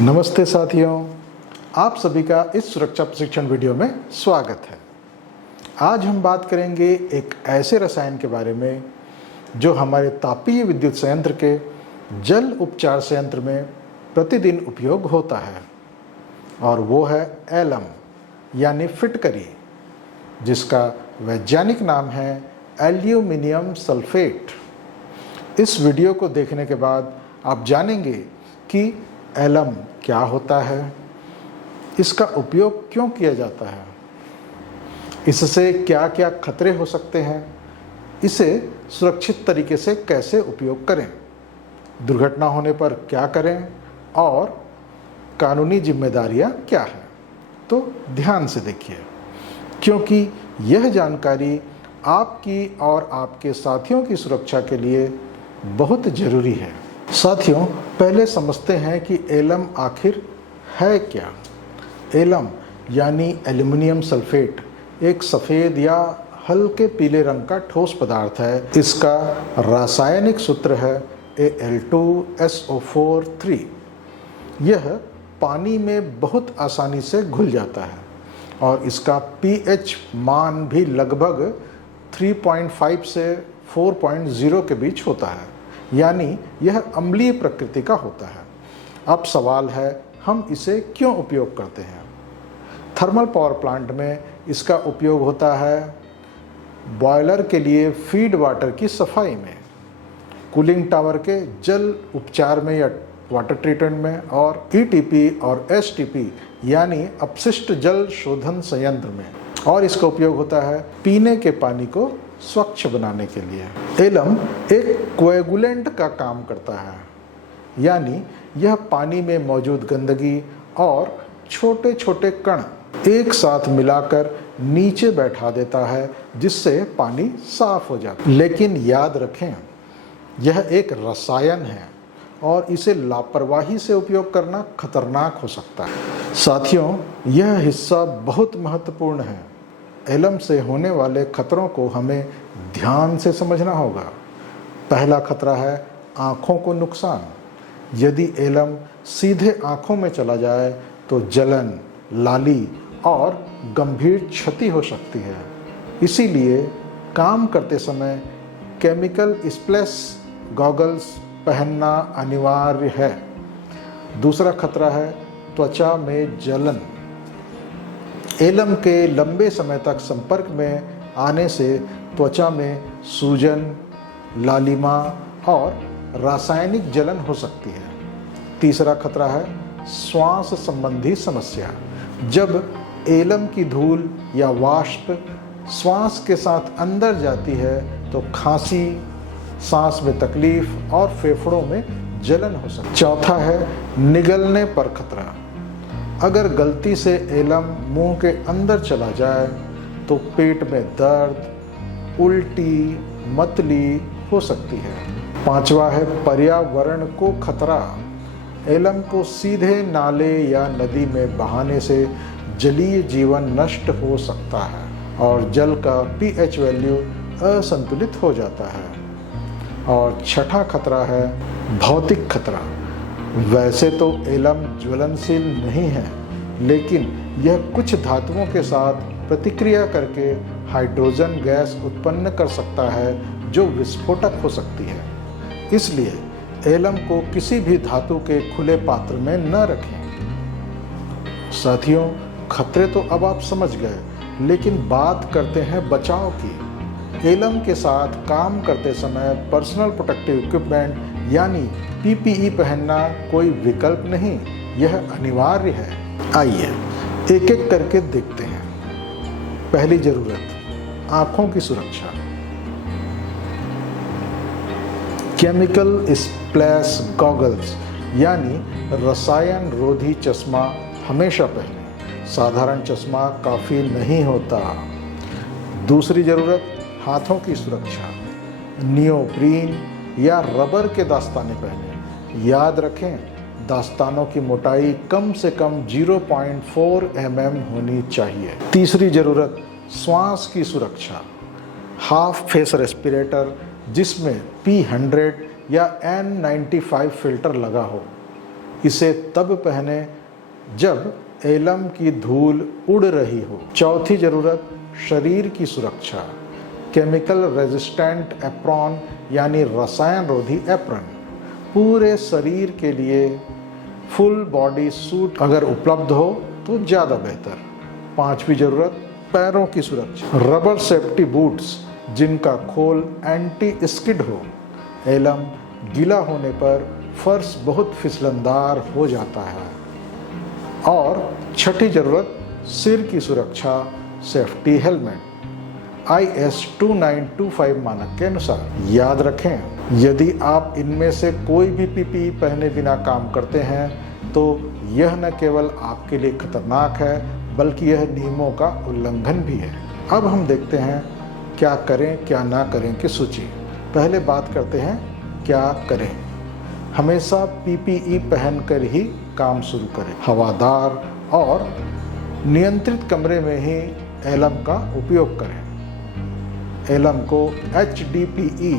नमस्ते साथियों, आप सभी का इस सुरक्षा प्रशिक्षण वीडियो में स्वागत है। आज हम बात करेंगे एक ऐसे रसायन के बारे में जो हमारे तापीय विद्युत संयंत्र के जल उपचार संयंत्र में प्रतिदिन उपयोग होता है, और वो है एलम यानी फिटकरी, जिसका वैज्ञानिक नाम है एल्यूमिनियम सल्फेट। इस वीडियो को देखने के बाद आप जानेंगे कि एलम क्या होता है, इसका उपयोग क्यों किया जाता है, इससे क्या क्या खतरे हो सकते हैं, इसे सुरक्षित तरीके से कैसे उपयोग करें, दुर्घटना होने पर क्या करें और कानूनी जिम्मेदारियां क्या हैं। तो ध्यान से देखिए, क्योंकि यह जानकारी आपकी और आपके साथियों की सुरक्षा के लिए बहुत ज़रूरी है। साथियों, पहले समझते हैं कि एलम आखिर है क्या। एलम यानी एल्यूमिनियम सल्फेट एक सफ़ेद या हल्के पीले रंग का ठोस पदार्थ है। इसका रासायनिक सूत्र है Al2SO4 यह पानी में बहुत आसानी से घुल जाता है और इसका pH मान भी लगभग 3.5 से 4.0 के बीच होता है, यानी यह अम्लीय प्रकृति का होता है। अब सवाल है, हम इसे क्यों उपयोग करते हैं। थर्मल पावर प्लांट में इसका उपयोग होता है बॉयलर के लिए फीड वाटर की सफाई में, कूलिंग टावर के जल उपचार में या वाटर ट्रीटमेंट में, और ईटीपी और एसटीपी यानी अपशिष्ट जल शोधन संयंत्र में, और इसका उपयोग होता है पीने के पानी को स्वच्छ बनाने के लिए। एलम एक कोएगुलेंट का काम करता है, यानी यह पानी में मौजूद गंदगी और छोटे छोटे कण एक साथ मिलाकर नीचे बैठा देता है, जिससे पानी साफ हो जाता है। लेकिन याद रखें, यह एक रसायन है और इसे लापरवाही से उपयोग करना खतरनाक हो सकता है। साथियों, यह हिस्सा बहुत महत्वपूर्ण है। एलम से होने वाले खतरों को हमें ध्यान से समझना होगा। पहला खतरा है आँखों को नुकसान। यदि एलम सीधे आँखों में चला जाए तो जलन, लाली और गंभीर क्षति हो सकती है। इसीलिए काम करते समय केमिकल स्प्लैश गॉगल्स पहनना अनिवार्य है। दूसरा खतरा है त्वचा में जलन। एलम के लंबे समय तक संपर्क में आने से त्वचा में सूजन, लालिमा और रासायनिक जलन हो सकती है। तीसरा खतरा है श्वास संबंधी समस्या। जब एलम की धूल या वाष्प श्वास के साथ अंदर जाती है तो खांसी, सांस में तकलीफ और फेफड़ों में जलन हो सकती है। चौथा है निगलने पर खतरा। अगर गलती से एलम मुंह के अंदर चला जाए तो पेट में दर्द, उल्टी, मतली हो सकती है। पांचवा है पर्यावरण को खतरा। एलम को सीधे नाले या नदी में बहाने से जलीय जीवन नष्ट हो सकता है और जल का pH वैल्यू असंतुलित हो जाता है। और छठा खतरा है भौतिक खतरा। वैसे तो एलम ज्वलनशील नहीं है, लेकिन यह कुछ धातुओं के साथ प्रतिक्रिया करके हाइड्रोजन गैस उत्पन्न कर सकता है जो विस्फोटक हो सकती है। इसलिए एलम को किसी भी धातु के खुले पात्र में न रखें। साथियों, खतरे तो अब आप समझ गए, लेकिन बात करते हैं बचाव की। एलम के साथ काम करते समय पर्सनल प्रोटेक्टिव इक्विपमेंट यानी पीपीई पहनना कोई विकल्प नहीं, यह अनिवार्य है। आइए एक एक करके देखते हैं। पहली जरूरत, आंखों की सुरक्षा। केमिकल स्प्लैश गॉगल्स यानी रसायन रोधी चश्मा हमेशा पहनें। साधारण चश्मा काफ़ी नहीं होता। दूसरी जरूरत, हाथों की सुरक्षा। नियोप्रीन या रबर के दास्ताने पहनें। याद रखें, दास्तानों की मोटाई कम से कम 0.4 mm होनी चाहिए। तीसरी जरूरत, श्वास की सुरक्षा। हाफ फेस रेस्पिरेटर जिसमें P100 या N95 फिल्टर लगा हो। इसे तब पहने जब एलम की धूल उड़ रही हो। चौथी ज़रूरत, शरीर की सुरक्षा। केमिकल रेजिस्टेंट एप्रॉन यानी रसायन रोधी एप्रन, पूरे शरीर के लिए फुल बॉडी सूट अगर उपलब्ध हो तो ज़्यादा बेहतर। पांचवी ज़रूरत, पैरों की सुरक्षा। रबर सेफ्टी बूट्स जिनका खोल एंटी स्किड हो। एलम गीला होने पर फर्श बहुत फिसलनदार हो जाता है। और छठी ज़रूरत, सिर की सुरक्षा, सेफ्टी हेलमेट। IS 2925 मानक के अनुसार। याद रखें, यदि आप इनमें से कोई भी PPE पहने बिना काम करते हैं तो यह न केवल आपके लिए खतरनाक है बल्कि यह नियमों का उल्लंघन भी है। अब हम देखते हैं क्या करें क्या ना करें की सूची। पहले बात करते हैं क्या करें। हमेशा PPE पहनकर ही काम शुरू करें। हवादार और नियंत्रित कमरे में ही एलम का उपयोग करें। एलम को HDPE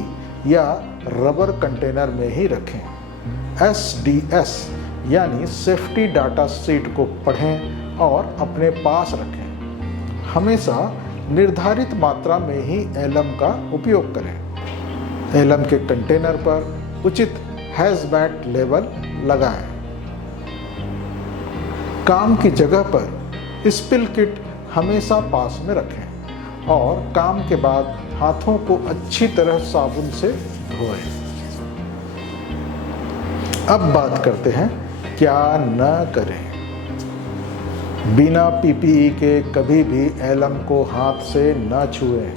या रबर कंटेनर में ही रखें। SDS यानी सेफ्टी डाटा शीट को पढ़ें और अपने पास रखें। हमेशा निर्धारित मात्रा में ही एलम का उपयोग करें। एलम के कंटेनर पर उचित हैज़मैट लेबल लगाएं। काम की जगह पर स्पिल किट हमेशा पास में रखें और काम के बाद हाथों को अच्छी तरह साबुन से धोएं। अब बात करते हैं क्या न करें। बिना PPE के कभी भी एलम को हाथ से न छुएं।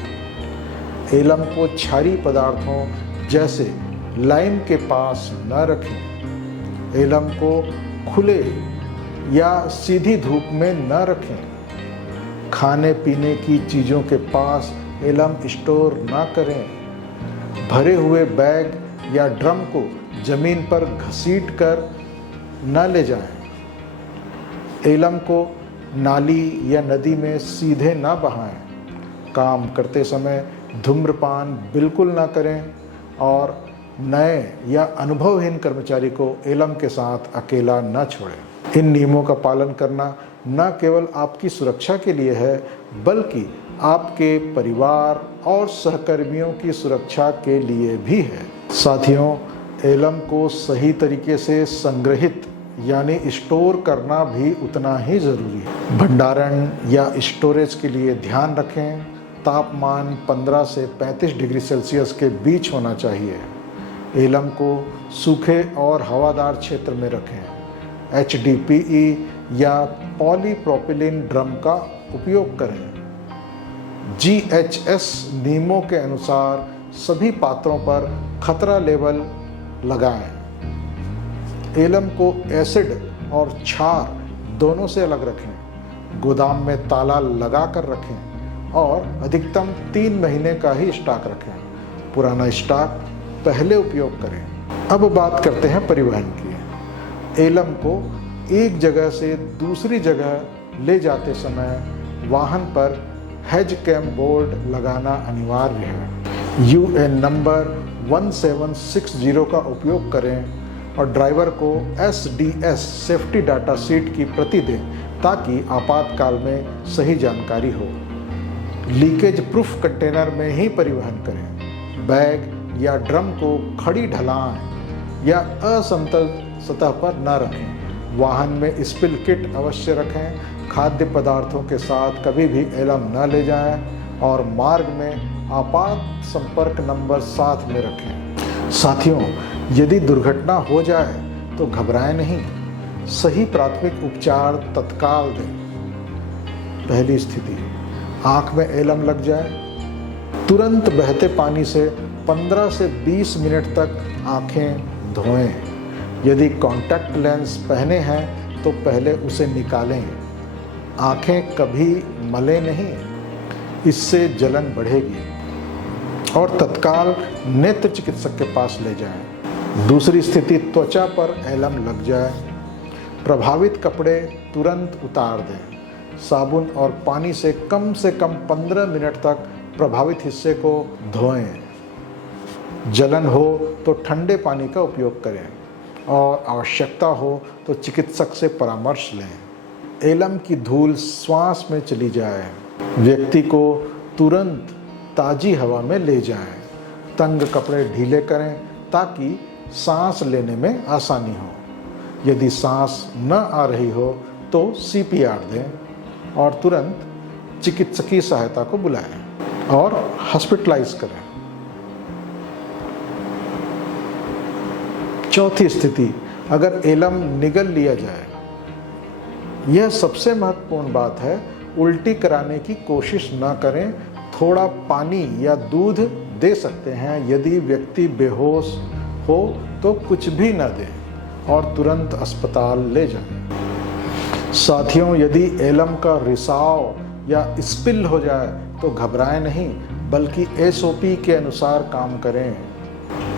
एलम को क्षारीय पदार्थों जैसे लाइम के पास न रखें। एलम को खुले या सीधी धूप में न रखें। खाने पीने की चीज़ों के पास एलम स्टोर न करें। भरे हुए बैग या ड्रम को जमीन पर घसीट कर न ले जाएं। एलम को नाली या नदी में सीधे न बहाएं। काम करते समय धूम्रपान बिल्कुल न करें और नए या अनुभवहीन कर्मचारी को एलम के साथ अकेला न छोड़ें। इन नियमों का पालन करना न केवल आपकी सुरक्षा के लिए है बल्कि आपके परिवार और सहकर्मियों की सुरक्षा के लिए भी है। साथियों, एलम को सही तरीके से संग्रहित यानी स्टोर करना भी उतना ही ज़रूरी है। भंडारण या स्टोरेज के लिए ध्यान रखें। तापमान 15 से 35 डिग्री सेल्सियस के बीच होना चाहिए। एलम को सूखे और हवादार क्षेत्र में रखें। HDPE या पॉलीप्रोपिलीन ड्रम का उपयोग करें। GHS नियमों के अनुसार सभी पात्रों पर खतरा लेबल लगाएं। एलम को एसिड और क्षार दोनों से अलग रखें। गोदाम में ताला लगा कर रखें और अधिकतम 3 महीने का ही स्टॉक रखें। पुराना स्टॉक पहले उपयोग करें। अब बात करते हैं परिवहन की। एलम को एक जगह से दूसरी जगह ले जाते समय वाहन पर हेज कैम बोर्ड लगाना अनिवार्य है। UN नंबर 1760 का उपयोग करें और ड्राइवर को SDS सेफ्टी डाटा शीट की प्रति दें ताकि आपातकाल में सही जानकारी हो। लीकेज प्रूफ कंटेनर में ही परिवहन करें। बैग या ड्रम को खड़ी ढलान या असमतल सतह पर न रखें। वाहन में स्पिल किट अवश्य रखें। खाद्य पदार्थों के साथ कभी भी एलम न ले जाएं और मार्ग में आपात संपर्क नंबर साथ में रखें। साथियों, यदि दुर्घटना हो जाए तो घबराएं नहीं, सही प्राथमिक उपचार तत्काल दें। पहली स्थिति, आँख में एलम लग जाए, तुरंत बहते पानी से 15 से 20 मिनट तक आँखें धोएं। यदि कॉन्टैक्ट लेंस पहने हैं तो पहले उसे निकालें। आँखें कभी मलें नहीं, इससे जलन बढ़ेगी। और तत्काल नेत्र चिकित्सक के पास ले जाएं। दूसरी स्थिति, त्वचा पर एलम लग जाए, प्रभावित कपड़े तुरंत उतार दें। साबुन और पानी से कम 15 मिनट तक प्रभावित हिस्से को धोएं। जलन हो तो ठंडे पानी का उपयोग करें और आवश्यकता हो तो चिकित्सक से परामर्श लें। एलम की धूल श्वास में चली जाए, व्यक्ति को तुरंत ताज़ी हवा में ले जाएं। तंग कपड़े ढीले करें ताकि सांस लेने में आसानी हो। यदि सांस न आ रही हो तो CPR दें और तुरंत चिकित्सकीय सहायता को बुलाएं और हॉस्पिटलाइज करें। चौथी स्थिति, अगर एलम निगल लिया जाए। यह सबसे महत्वपूर्ण बात है। उल्टी कराने की कोशिश न करें। थोड़ा पानी या दूध दे सकते हैं। यदि व्यक्ति बेहोश हो तो कुछ भी न दें और तुरंत अस्पताल ले जाएं। साथियों, यदि एलम का रिसाव या स्पिल हो जाए तो घबराएं नहीं, बल्कि SOP के अनुसार काम करें।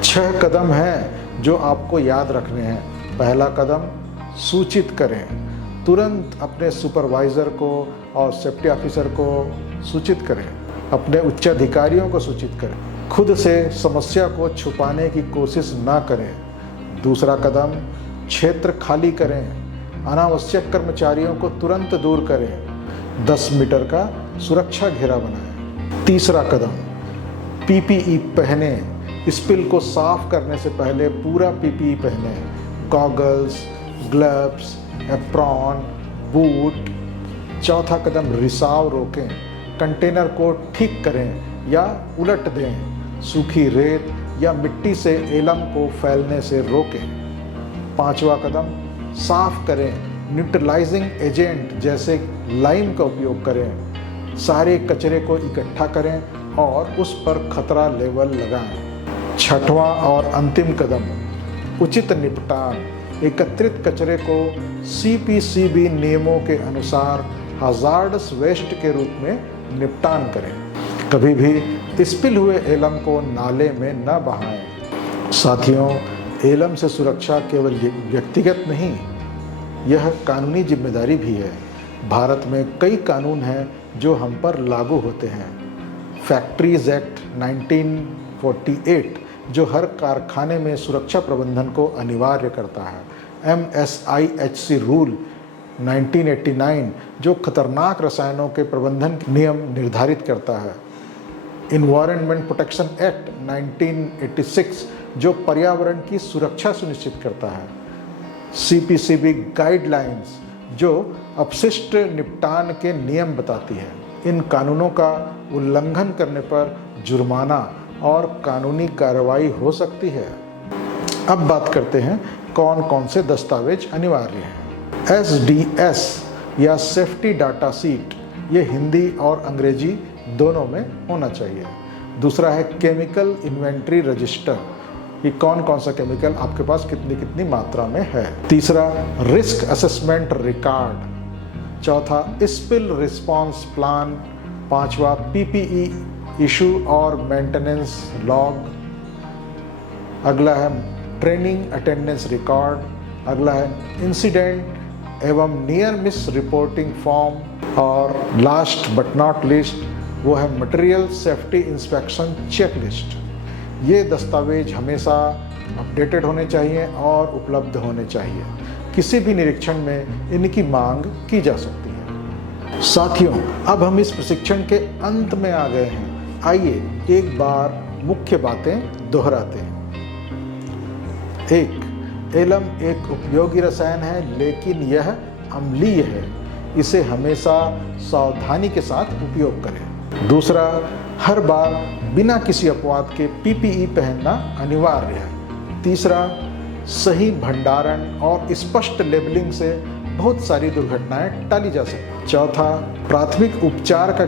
6 कदम हैं जो आपको याद रखने हैं। पहला कदम, सूचित करें। तुरंत अपने सुपरवाइज़र को और सेफ्टी ऑफिसर को सूचित करें। अपने उच्च अधिकारियों को सूचित करें। खुद से समस्या को छुपाने की कोशिश ना करें। दूसरा कदम, क्षेत्र खाली करें। अनावश्यक कर्मचारियों को तुरंत दूर करें। 10 मीटर का सुरक्षा घेरा बनाएं। तीसरा कदम, PPE पहने। स्पिल को साफ करने से पहले पूरा PPE पहने। Goggles, gloves, apron, boot. चौथा कदम, रिसाव रोकें। कंटेनर को ठीक करें या उलट दें। सूखी रेत या मिट्टी से एलम को फैलने से रोकें। पांचवा कदम, साफ करें। न्यूट्रलाइजिंग एजेंट जैसे लाइम का उपयोग करें। सारे कचरे को इकट्ठा करें और उस पर खतरा लेवल लगाएं। छठवां और अंतिम कदम, उचित निपटान। एकत्रित कचरे को CPCB नियमों के अनुसार हजार्डस वेस्ट के रूप में निपटान करें। कभी भी स्पिल हुए एलम को नाले में न बहाएं। साथियों, एलम से सुरक्षा केवल व्यक्तिगत नहीं, यह कानूनी जिम्मेदारी भी है। भारत में कई कानून हैं जो हम पर लागू होते हैं। फैक्ट्रीज एक्ट 1948 जो हर कारखाने में सुरक्षा प्रबंधन को अनिवार्य करता है। MSIHC रूल 1989 जो खतरनाक रसायनों के प्रबंधन नियम निर्धारित करता है। इन्वायरमेंट प्रोटेक्शन एक्ट 1986 जो पर्यावरण की सुरक्षा सुनिश्चित करता है। CPCB गाइडलाइंस जो अपशिष्ट निपटान के नियम बताती है। इन कानूनों का उल्लंघन करने पर जुर्माना और कानूनी कार्रवाई हो सकती है। अब बात करते हैं कौन कौन से दस्तावेज अनिवार्य हैं। SDS या सेफ्टी डाटा सीट, ये हिंदी और अंग्रेजी दोनों में होना चाहिए। दूसरा है केमिकल इन्वेंट्री रजिस्टर, ये कौन कौन सा केमिकल आपके पास कितनी कितनी मात्रा में है। तीसरा, रिस्क असेसमेंट रिकॉर्ड। चौथा, स्पिल रिस्पांस प्लान। पांचवा, PPE इशू और मेंटेनेंस लॉग। अगला है ट्रेनिंग अटेंडेंस रिकॉर्ड। अगला है इंसिडेंट एवं नियर मिस रिपोर्टिंग फॉर्म। और लास्ट बट नॉट लिस्ट वो है मटेरियल सेफ्टी इंस्पेक्शन चेकलिस्ट। ये दस्तावेज हमेशा अपडेटेड होने चाहिए और उपलब्ध होने चाहिए। किसी भी निरीक्षण में इनकी मांग की जा सकती है। साथियों, अब हम इस प्रशिक्षण के अंत में आ गए हैं। आइए एक बार मुख्य बातें दोहराते हैं। 1. एलम एक उपयोगी रसायन है, लेकिन यह अम्लीय है। इसे हमेशा सावधानी के साथ उपयोग करें। दूसरा, हर बार बिना किसी अपवाद के PPE पहनना अनिवार्य है। तीसरा, सही भंडारण और स्पष्ट लेबलिंग से बहुत सारी दुर्घटनाएं टाली जा सकती। चौथा, प्राथमिक उपचार का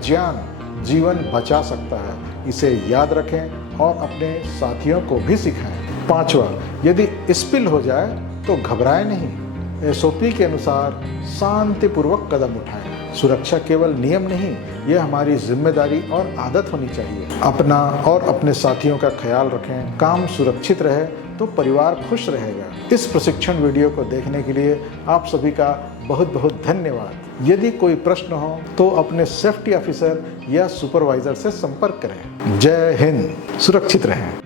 ज्ञान जीवन बचा सकता है। इसे याद रखें और अपने साथियों को भी सिखाएं। पांचवा, यदि स्पिल हो जाए तो घबराएं नहीं। SOP के अनुसार शांतिपूर्वक कदम उठाएं। सुरक्षा केवल नियम नहीं, यह हमारी जिम्मेदारी और आदत होनी चाहिए। अपना और अपने साथियों का ख्याल रखें। काम सुरक्षित रहे तो परिवार खुश रहेगा। इस प्रशिक्षण वीडियो को देखने के लिए आप सभी का बहुत बहुत धन्यवाद। यदि कोई प्रश्न हो तो अपने सेफ्टी ऑफिसर या सुपरवाइजर से संपर्क करें। जय हिंद, सुरक्षित रहें।